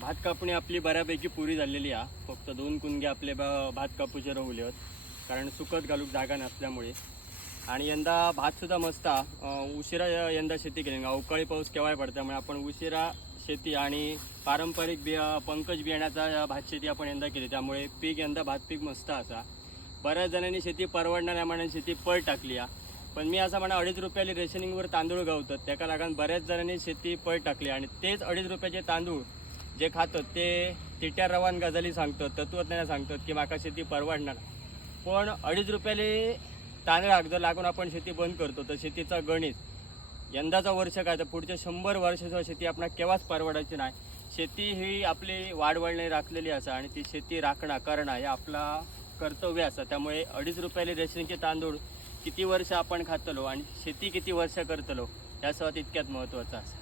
भात कापणी आपली बऱ्यापैकी पुरी झालेली आहे. फक्त 2 कुणगे आपले भात कापूचे राहुले आहेत, कारण सुकत घालूक जागा नसल्यामुळे. आणि यंदा भातसुद्धा मस्त उशिरा यंदा शेती केली. अवकाळी पाऊस केव्हाही पडतो, त्यामुळे आपण उशिरा शेती आणि पारंपरिक पंकज बियाण्याचा भात शेती आपण यंदा केली, त्यामुळे पीक यंदा भात पीक मस्त असा. बऱ्याच जणांनी शेती परवडणाऱ्या मानाने शेती पळ टाकली आहे. पण मी असं म्हणा, 2.5 रुपयाला रेशनिंगवर तांदूळ गावतात, त्याका लागून बऱ्याच जणांनी शेती पळ टाकली. आणि तेच 2.5 रुपयाचे तांदूळ जे खातात ते तिट्या रवान गजाली सांगतात, तत्वज्ञान सांगतात की माका शेती परवडणार. पण 2.5 रुपयाले तांदळाक जर लागून आपण शेती बंद करतो तर शेतीचा गणित यंदाचा वर्ष काय तर पुढच्या 100 वर्षाचा शेती आपल्याला केव्हाच परवडायची नाही. शेती ही आपली वाढवळणी राखलेली असा आणि ती शेती राखणं करणं हे आपला कर्तव्य असं. त्यामुळे 2.5 रुपयाले रेशनिंगचे तांदूळ किती वर्ष आपण खातलो आणि शेती किती वर्ष करतलो या सर्वात इतक्यात महत्त्वाचं असं.